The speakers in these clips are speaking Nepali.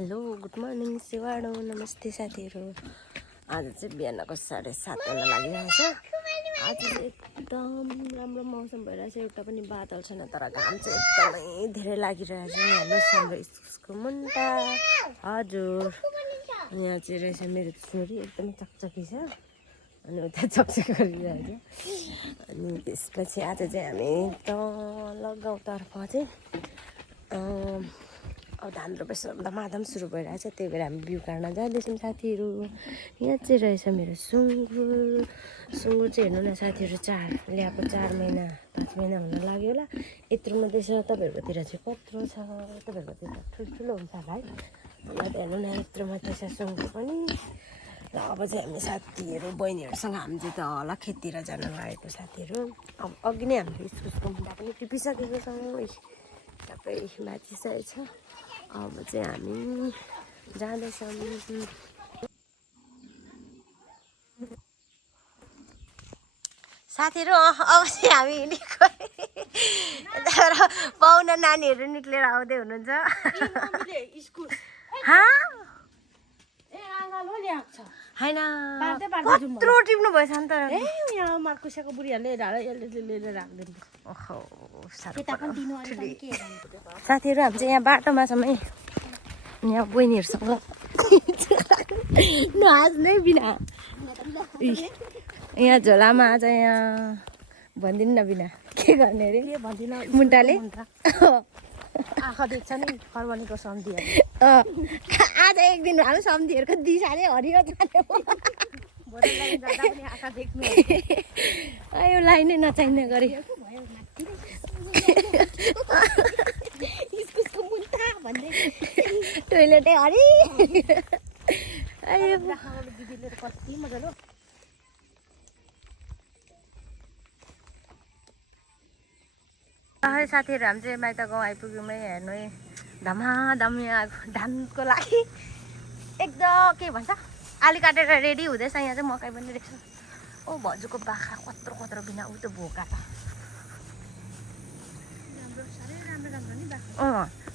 हेलो गुड मर्निङ सेवाडो नमस्ते साथीहरू। आज चाहिँ बिहानको 7:30 हुन लागिरहेको छ। आज चाहिँ एकदम राम्रो मौसम भइरहेछ। एउटा पनि बादल छैन तर घाम चाहिँ एकदमै धेरै लागिरहेछ। हेर्नुहोस् हाम्रो इस्कुसको मुन्टा। हजुर यहाँ चाहिँ रहेछ मेरो छोरी एकदमै चकचकी छ अनि उता चकचक गरिरहेछ। अनि त्यसपछि आज चाहिँ हामी तल गाउँतर्फ चाहिँ अब धान रोपेर धमाधम सुरु भइरहेछ। त्यही भएर हामी बिउ काट्न जाँदैछौँ साथीहरू। यहाँ चाहिँ रहेछ मेरो सुँगुर। सुँगुर चाहिँ हेर्नु न साथीहरू, ल्याएको 4 महिना 5 महिना हुन लाग्यो होला। यत्रो मात्रै छ। तपाईँहरूकोतिर चाहिँ कत्रो छ? तपाईँहरूकोतिर ठुल्ठुलो हुन्छ होला है। यहाँ हेर्नु न यत्रो मात्रै छ सुँगुर पनि। र अब चाहिँ हामी साथीहरू बहिनीहरूसँग हामी चाहिँ तल खेततिर जान लागेको साथीहरू। अब अघि नै हामीले इस्कुसको मुन्टा पनि टिपिसकेको छौँ। सबै बाँचिसकेको छ। अब चाहिँ हामी जाँदैछौँ। साथीहरू अब चाहिँ हामी हिँडेको तर पाहुना नानीहरू निक्लेर आउँदै हुनुहुन्छ। होइन कत्रो टिप्नु भएछ नि त। यहाँ मार्कुसाको बुढीहरूले लिएर राख्दैन। साथीहरू हामी चाहिँ यहाँ बाटोमा छौँ है। यहाँ बहिनीहरूसँग नाच्नै बिना यहाँ झोलामा आज यहाँ भनिदिनु न बिना के गर्ने अरे मुन्टाले आँखा देख्छ नि फर्मनीको सम्झी। आज एक दिन हाम्रो सम्झीहरूको दिशाले हरियो जाने आँखा देख्नु यो लाइनै नचाहिने गरी टोइलेटै हरि कति मजाले साथीहरू हामी चाहिँ माइत गाउँ आइपुग्यौँ है। हेर्नु है धमाधम यहाँ धानको लागि एकदम के भन्छ आली काटेर रेडी हुँदैछ। यहाँ चाहिँ मकै पनि रहेछ। ओ भजुको बाख्रा कत्रो कत्रो बिना उ त भोका त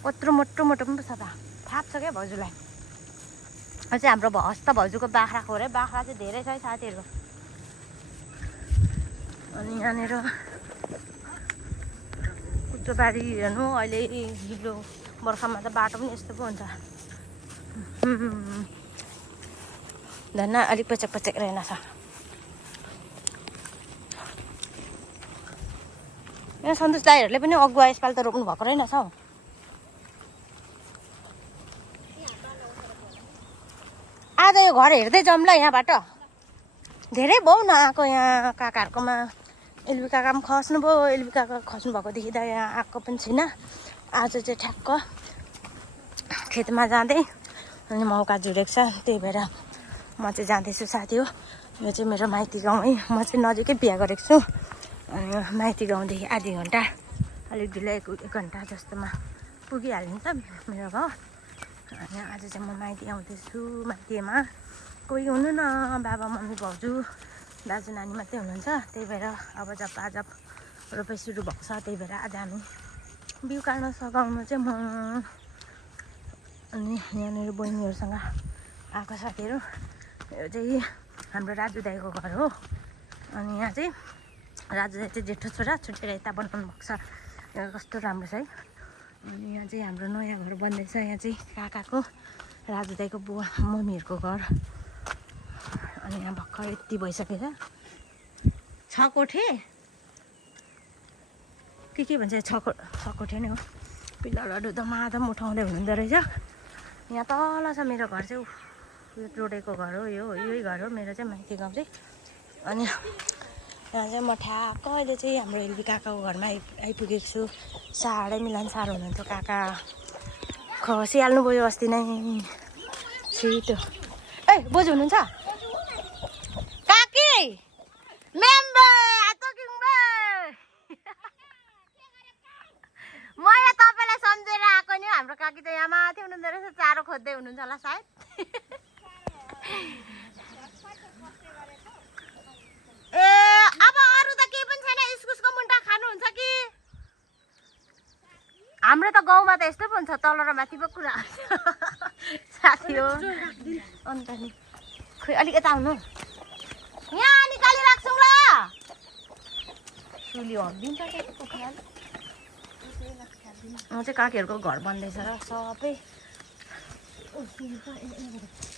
कत्रो मोटो मोटो पनि छ त। थाहा छ क्या भजुलाई। अझै हाम्रो हस्त भजुको बाख्रा खोरे बाख्रा चाहिँ धेरै छ है साथीहरू। अनि यहाँनिर कुचोबारी हेर्नु अहिले हिलो बर्खामा त बाटो पनि यस्तो पो हुन्छ। धन्न अलिक पचक पचक रहेनछ। यहाँ सन्तोष दाईहरूले पनि अगुवा यसपालि त रोप्नु भएको रहेनछ हौ। आज यो घर हेर्दै जाउँ ल। यहाँबाट धेरै बहु न आएको यहाँ काकाहरूकोमा। एलबी काका पनि खस्नुभयो। एलबी काका खस्नु भएकोदेखि त यहाँ आएको पनि छैन। आज चाहिँ ठ्याक्क खेतमा जाँदै अनि मौका जुरेको छ। त्यही भएर म चाहिँ जाँदैछु साथी हो। यो चाहिँ मेरो माइती गाउँ है। म चाहिँ नजिकै बिहा गरेको छु। अनि माइती गाउँदेखि आधी घन्टा अलिक ढिलो 1 घन्टा जस्तोमा पुगिहालिन्छ मेरो गाउँ। अनि आज चाहिँ म माइती आउँदैछु। माइतीमा कोही हुनु न, बाबा मम्मी भाउजू दाजु नानी मात्रै हुनुहुन्छ। त्यही भएर अब जब आज रोपाइ सुरु भएको छ। त्यही भएर आज हामी बिउ काट्न सघाउनु चाहिँ म अनि यहाँनिर बहिनीहरूसँग आएको साथीहरू। यो चाहिँ हाम्रो राजु दाईको घर हो। अनि यहाँ चाहिँ राजु दाई चाहिँ जेठो छोरा छुटेर यता बनाउनु भएको छ। यहाँ कस्तो राम्रो छ है। अनि यहाँ चाहिँ हाम्रो नयाँ घर बन्दैछ। यहाँ चाहिँ काकाको राजु दाईको बुवा मम्मीहरूको घर। अनि यहाँ भर्खर यति भइसकेछ। 6 कोठे के भन्छ 6 कोठे नै हो। पिलरहरू धमाधम उठाउँदै हुनुहुँदो रहेछ। यहाँ तल छ मेरो घर चाहिँ। यो जोडेको घर हो। यही घर हो मेरो चाहिँ माइती गाउँ चाहिँ। अनि यहाँ चाहिँ म ठ्याक्क अहिले चाहिँ हाम्रो एलबी काकाको घरमा आइपुगेको छु। साह्रै मिलानसार हुनुहुन्थ्यो काका। खसिहाल्नुभयो अस्ति नै छिटो। ए बोजू हुनुहुन्छ? काकी मेम्बर म यहाँ तपाईँलाई सम्झेर आएको नि। हाम्रो काकी त यहाँ माथि हुनुहुँदो रहेछ। चारो खोज्दै हुनुहुन्छ होला सायद। ए अब अरू त केही पनि छैन। इस्कुसको मुन्टा खानुहुन्छ कि? हाम्रो त गाउँमा त यस्तो पो हुन्छ तल र माथि पो कुरा साथी हो अन्त नि खोइ अलिक यता आउनु यहाँ निकाली राख्छौँ ल सुली हरिदिन्छ के कुखुराले म चाहिँ काकीहरूको घर बन्दैछ र सबै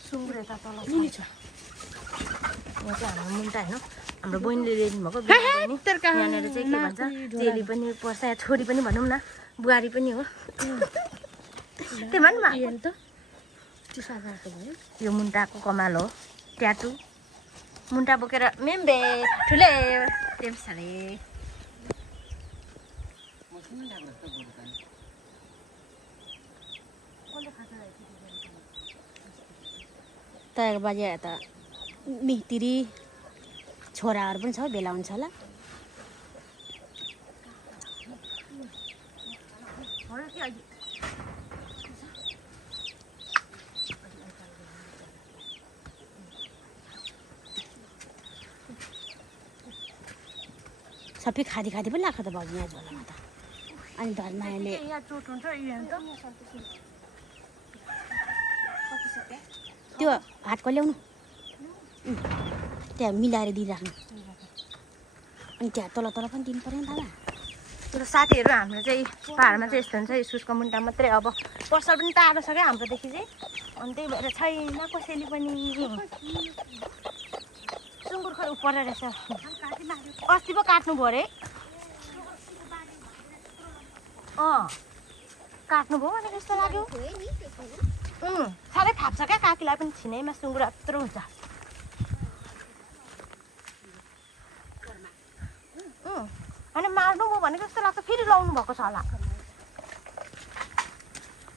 सुँगुर यता तल छ यहाँ चाहिँ हाम्रो मुन्टा होइन हाम्रो बहिनीले ल्याइदिनु भएको यहाँनिर चाहिँ के भन्छ चेली पनि पर्छ या छोरी पनि भनौँ न बुहारी पनि हो त्यो भन् न यो मुन्टाको कमाल हो ट्याटु मुन्टा बोकेर मेम्बे ठुले टेम्साले तयार बाजे त मितिरी छोराहरू पनि छ भेला हुन्छ होला सबै खादी खादी पनि लाग्छ त भाउजू यहाँ झोलामा त अनि धर्माले त्यो हातको ल्याउनु त्यहाँ मिलाएर दिइराख्नु अनि त्यहाँ तल तल पनि दिनु पऱ्यो नि दादा तर साथीहरू हाम्रो चाहिँ पाहाडमा चाहिँ यस्तो हुन्छ इस्कुसको मुन्टा मात्रै अब पसल पनि टाढो छ क्या हाम्रोदेखि चाहिँ अनि त्यही भएर छैन कसैले पनि सुँगुर खै उपर रहेछ अस्ति पो काट्नु भयो अरे काट्नु भयो भनेको जस्तो लाग्यो साह्रै फाप्छ क्या काकीलाई पनि छिनैमा सुँगुर यत्रो हुन्छ अनि मार्नु भयो भनेको जस्तो लाग्छ फेरि लाउनु भएको छ होला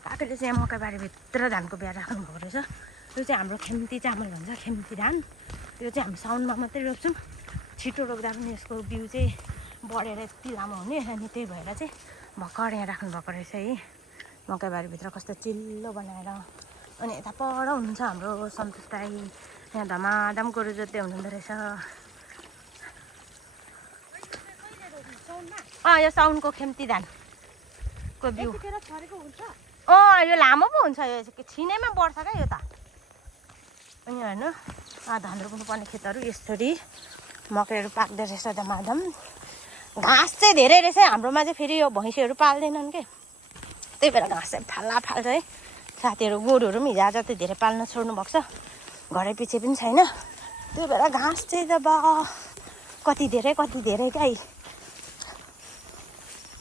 काकीले चाहिँ मकैबारीभित्र धानको बिहा राख्नु भएको रहेछ यो चाहिँ हाम्रो खेम्ती चामल भन्छ खेम्ती धान यो चाहिँ हामी साउनमा मात्रै रोप्छौँ छिटो रोप्दा पनि यसको बिउ चाहिँ बढेर यति लामो हुने अनि त्यही भएर चाहिँ भर्खर यहाँ राख्नुभएको रहेछ है मकैबारीभित्र कस्तो चिल्लो बनाएर अनि यता पर हुनुहुन्छ हाम्रो सन्तोष दाइ यहाँ धमाधम गोरु जोत्दै हुनुहुँदो रहेछ यो साउनको खेम्ती धानको बिउ यो लामो पो हुन्छ यो छिनैमा बढ्छ क्या यो त अनि हेर्नु धान रोप्नु पर्ने खेतहरू यसरी मकैहरू पाक्दो रहेछ धमाधम घाँस चाहिँ धेरै रहेछ हाम्रोमा चाहिँ फेरि यो भैँसीहरू पाल्दैनन् के त्यही भएर घाँस चाहिँ फाल्छ है साथीहरू गोरुहरू पनि हिजो आज चाहिँ धेरै पाल्न छोड्नु भएको छ घरै पछि पनि छैन त्यही भएर घाँस चाहिँ त कति धेरै गाई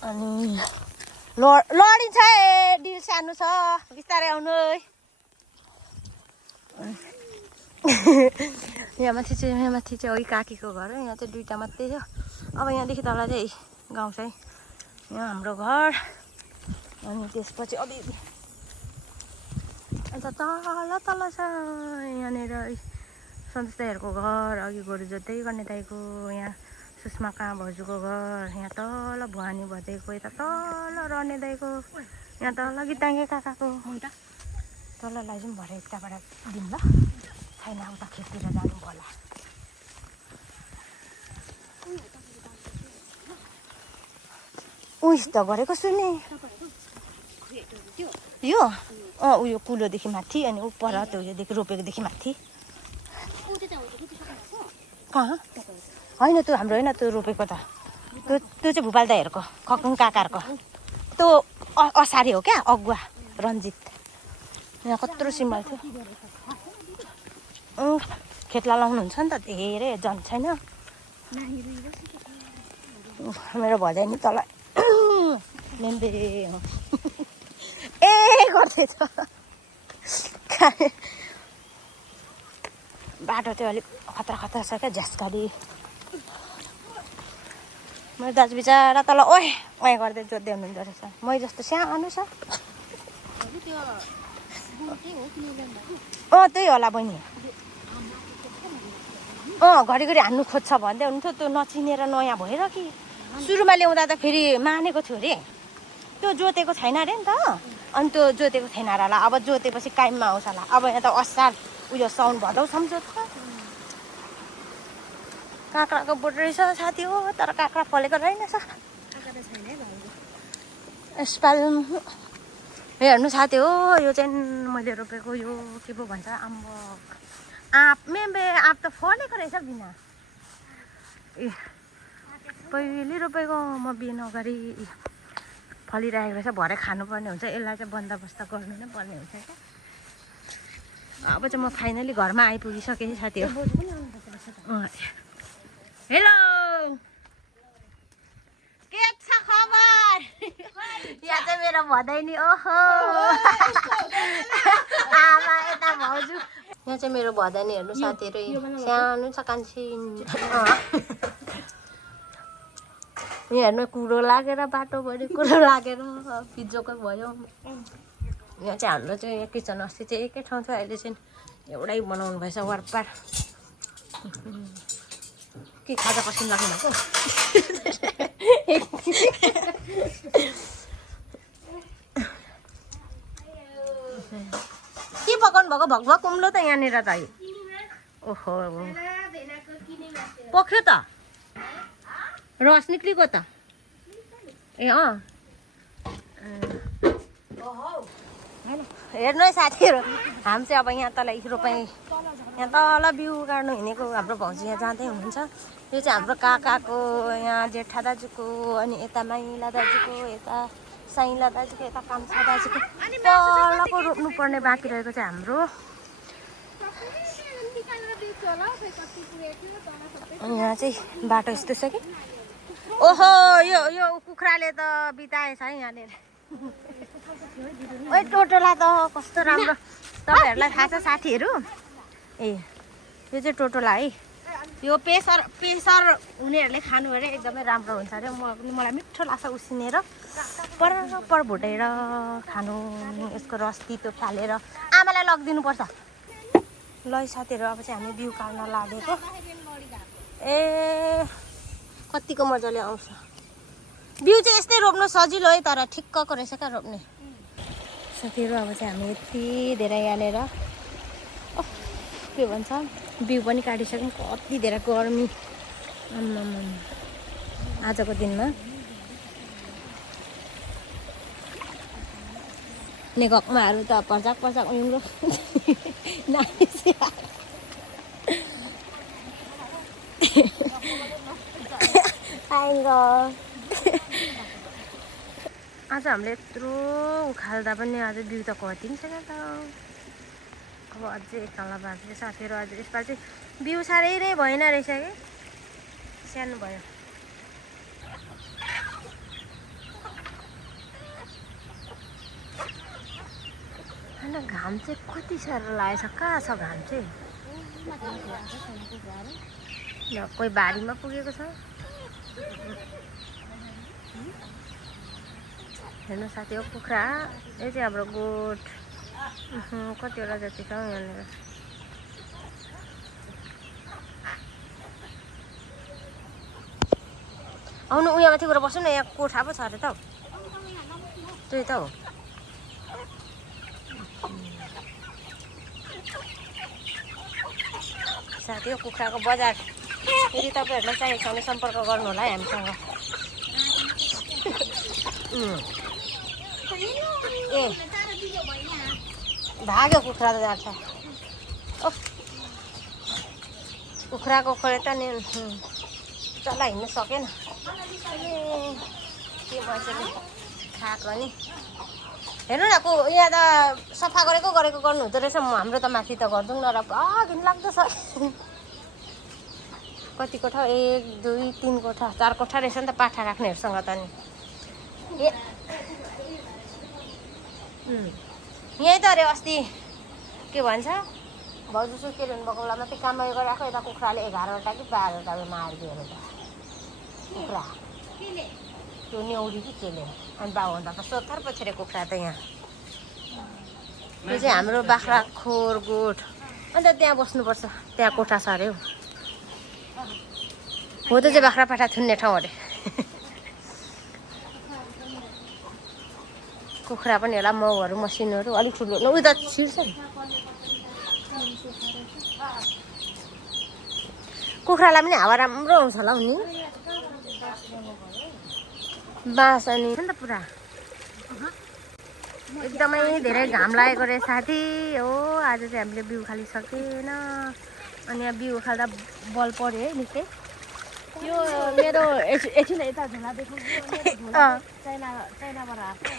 अनि लडिन्छ है डिल सानो छ बिस्तारै आउनु है यहाँ माथि चाहिँ है काकीको घर है यहाँ चाहिँ दुईवटा मात्रै छ अब यहाँदेखि तल चाहिँ गाउँ छ है यहाँ हाम्रो घर अनि त्यसपछि अलि अन्त तल छ यहाँनिर सन्तोष दाइहरूको घर अघि गोरु जोत्दै गर्ने दाइको यहाँ सुषमा कहाँ भाउजूको घर यहाँ तल भुवानी भदैको यता तल रहने दाइको यहाँ तल गीताङ्गे काकाको तल लैजाउँ भरे यताबाट दिउँ ल छैन उता खेततिर जानु होला उइस त गरेको सुने यो उयो कुलोदेखि माथि अनि उपर त्यो उयोदेखि रोपेकोदेखि माथि कहाँ होइन त्यो हाम्रो होइन त्यो रोपेको त त्यो चाहिँ भुपाल दाइहरूको खकुङ काकाहरूको त्यो असारे हो क्या अगुवा रन्जित यहाँ कत्रो सिम्बल थियो खेतला लाउनुहुन्छ नि त धेरै जन छैन मेरो भजाइ नि तल मेम्बे ए गर्दैछ बाटो चाहिँ अलिक खतरा छ क्या झ्यासकारी मेरो दाजु बिचरा तल ओए गर्दै जोत्दै हुनुहुँदो रहेछ मै जस्तो सानो छ त्यही होला बहिनी घरिघरि हान्नु खोज्छ भन्दै हुनुहुन्थ्यो त्यो नचिनेर नयाँ भएर कि सुरुमा ल्याउँदा त फेरि मानेको थियो अरे त्यो जोतेको छैन अरे नि त अनि त्यो जोतेको छैन र होला अब जोतेपछि कायममा आउँछ होला अब यहाँ त असार उयो साउन भदौ सम्झो त काँक्राको बोट रहेछ साथी हो तर काँक्रा फलेको रहेनछ यसपालि हेर्नु साथी हो यो चाहिँ मैले रोपेको यो के पो भन्छ अम्बक आँप मेबे आँप त फलेको रहेछ बिना ए पहिले रोपेको म बिहान अगाडि फलिरहेको रहेछ भरे खानुपर्ने हुन्छ यसलाई चाहिँ बन्दोबस्त गर्नु नै पर्ने हुन्छ क्या अब चाहिँ म फाइनली घरमा आइपुगिसकेँ साथी हो हेलो के छ खबर यहाँ चाहिँ मेरो भदैनी ओहो आमा यता भाउजू यहाँ चाहिँ मेरो भदैनी हेर्नु साथीहरू सानो छ कान्छिन यहाँ हेर्नु कुरो लागेर बाटोभरि कुरो लागेर पिज्जोको भयो यहाँ चाहिँ हाम्रो चाहिँ यहाँ किचन अस्ति चाहिँ एकै ठाउँ थियो अहिले चाहिँ एउटै बनाउनु भएछ वारपार के खाजा पसिन लाग्नु भएको के पकाउनु भएको भगभग कुम्लो त यहाँनिर त ओहो पक्यो त रस निक्लिएको त ए हेर्नु है साथीहरू हामी चाहिँ अब यहाँ तल रोपाइ यहाँ तल बिउ गाड्नु हिँडेको हाम्रो भाउजू यहाँ जाँदै हुनुहुन्छ यो चाहिँ हाम्रो काकाको यहाँ जेठा दाजुको अनि यता माइला दाजुको यता साइला दाजुको यता कान्छा दाजुको तलको रोप्नु पर्ने बाँकी रहेको चाहिँ हाम्रो यहाँ चाहिँ बाटो यस्तो छ कि ओहो यो कुखुराले त बिताएछ है यहाँनिर ओइ टोटोला त कस्तो राम्रो तपाईँहरूलाई थाहा छ साथीहरू ए यो चाहिँ टोटोला है यो प्रेसर हुनेहरूले खानु अरे एकदमै राम्रो हुन्छ अरे मलाई मिठो लाग्छ उसिनेर पर भुटेर खानु यसको रस तितो फालेर आमालाई लगिदिनुपर्छ ल साथीहरू अब चाहिँ हामी बिउ काट्न लागेको ए कतिको मजाले आउँछ बिउ चाहिँ यस्तै रोप्नु सजिलो है तर ठिक्कको रहेछ क्या रोप्ने साथीहरू अब चाहिँ हामी यति धेरै यहाँनिर के भन्छ बिउ पनि काटिसक्यौँ कति धेरै गर्मी आजको दिनमा नेगकमाहरू त पर्जाक उम्रो आज हामीले यत्रो उखाल्दा पनि आज बिउ त कटिन्छ क्या त अब अझै एकताला बाँच्यो साथीहरू अझै यसपालि चाहिँ बिउ साह्रै नै भएन रहेछ कि सानो भयो होइन घाम चाहिँ कति साह्रो लागेछ कहाँ छ घाम चाहिँ कोही बारीमा पुगेको छ हेर्नु साथी हो कुखुरा यो चाहिँ हाम्रो गोठ कतिवटा जति छ यहाँनिर आउनु उयो माथि गएर बस्नु न यहाँ कोठा पो छ अरे त त्यही त हो साथी हो कुखुराको बजार यदि तपाईँहरूलाई चाहिएको छ भने सम्पर्क गर्नु होला है हामीसँग ए भाग्यो कुखुरा त जान्छ कुखुराको खोले त नि चल्ला हिँड्नु सकेन के भन्छ खाएको नि हेर्नु न यहाँ त सफा गरेको गर्नु हुँदो रहेछ हाम्रो त माथि त गर्दैनौँ न र घिनलाग्दो छ कति कोठा 1 2 3 कोठा 4 कोठा रहेछ नि त पाठा राख्नेहरूसँग त नि यहीँ त अरे अस्ति के भन्छ भाउजू सुत्केरी हुनुभएको बेला मात्रै काम गरिरहेको यता कुखुराले 11वटा कि 12वटा मारिदियो अरे त कुखुरा त्यो न्यौरी कि केले अनि बाबुभन्दा त सोत्थर पछाडि कुखुरा त यहाँ यो चाहिँ हाम्रो बाख्रा खोर गोठ अन्त त्यहाँ बस्नुपर्छ त्यहाँ कोठा छ अरे हो त चाहिँ बाख्रा पाठा थुन्ने ठाउँ अरे कुखुरा पनि होला माउहरू मसिनहरू अलिक ठुलो उयो त छिर्छ नि कुखुरालाई पनि हावा राम्रो आउँछ होला नि बाँस अनि नि त पुरा एकदमै धेरै घाम लागेको रहेछ साथी हो। आज चाहिँ हामीले बिउ खालिसकेन अनि यहाँ बिउ खाल्दा बल पर्यो है निकै। यो मेरो एकछिन यता झोला देखाउनु चाइनाबाट आएको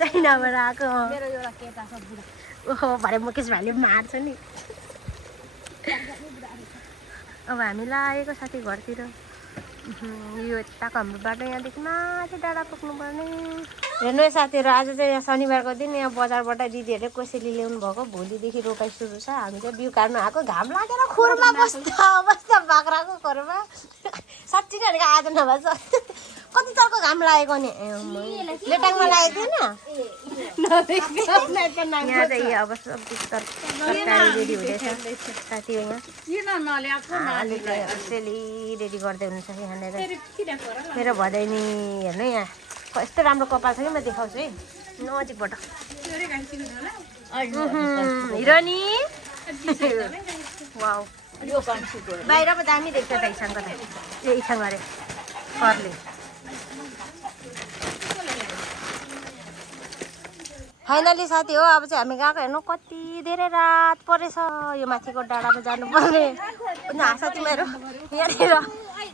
चाइनाबाट आएको मेरो एउटा केटा छ बुढा ओहो भरे मुकेश भाइले मार्छ नि। अब हामी लागेको साथी घरतिर। यो यताको हाम्रो बाटो यहाँदेखि माथि डाँडा पुग्नुपर्ने। हेर्नु है साथीहरू आज चाहिँ यहाँ शनिबारको दिन यहाँ बजारबाट दिदीहरूले कोसेली ल्याउनु भएको। भोलिदेखि रोपाइ सुरु छ। हामी चाहिँ बिउ काट्नु आएको घाम लागेर खोरमा बस्दा अवस्था बाख्राको खोरमा साँच्ची नै भनेको आज नभए कति चर्को घाम लागेको नि लेटाङमा लागेको थिएन। यहाँ चाहिँ अब तरकारी रेडी हुँदैछ साथी हो यहाँ अलिअलि रेडी गर्दै हुनुहुन्छ यहाँनिर। मेरो भदैनी हेर्नु यहाँ यस्तो राम्रो कपाल छ कि म देखाउँछु है नजिकबाट। हिरोनी वाउ बाहिर पो दामी देख्छ त इसाङको त ए इसाङ अरे करले। फाइनली साथी हो अब चाहिँ हामी गएको हेर्नु कति धेरै रात परेछ। यो माथिको डाँडामा जानुपर्ने हाँस तिमीहरू यहाँनिर यहाँ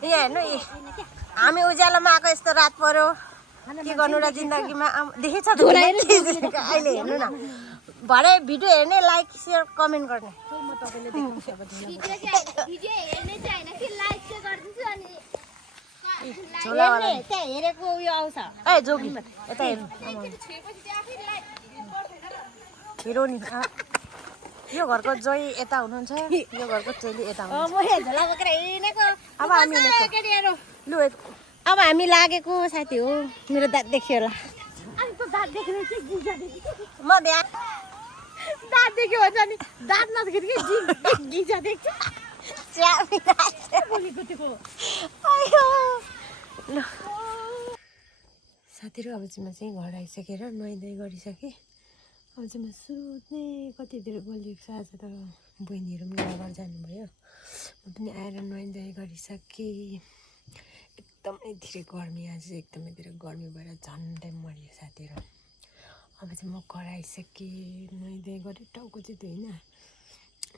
हेर्नु हामी उज्यालोमा आएको यस्तो रात पर्यो के गर्नु र जिन्दगीमा देखेछ त अहिले हेर्नु न। भरे भिडियो हेर्ने लाइक सेयर कमेन्ट गर्ने हेरेको उयो आउँछ ए जोगी यता हेर्नु हिरो नि। यो घरको जोइ यता हुनुहुन्छ यो घरको चेली यता हुनुहुन्छ। अब हामी लु अब हामी लागेको साथी हो। मेरो दाँत देखियो होला म बिहा दाँत देख्यो भन्छ नि दाँत नदेख्यो कि गिजा देख्छ साथीहरू अब चाहिँ म चाहिँ घर आइसकेर नुहाइधुवाइ गरिसकेँ। अब चाहिँ म सुत्ने कति धेरै बलिएको छ। आज त बहिनीहरू पनि घर जानुभयो म पनि आएर नुहाइधुवाइ गरिसकेँ। एकदमै धेरै गर्मी आज चाहिँ एकदमै धेरै गर्मी भएर झन्डै मरियो साथीहरू। अब चाहिँ म घर आइसकेँ नुहाइधुवाइ गरेँ टाउको चाहिँ धोइनँ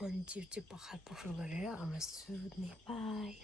अनि चिप्चिप पखाल पुखुर गरेर अब सुत्ने पाएँ।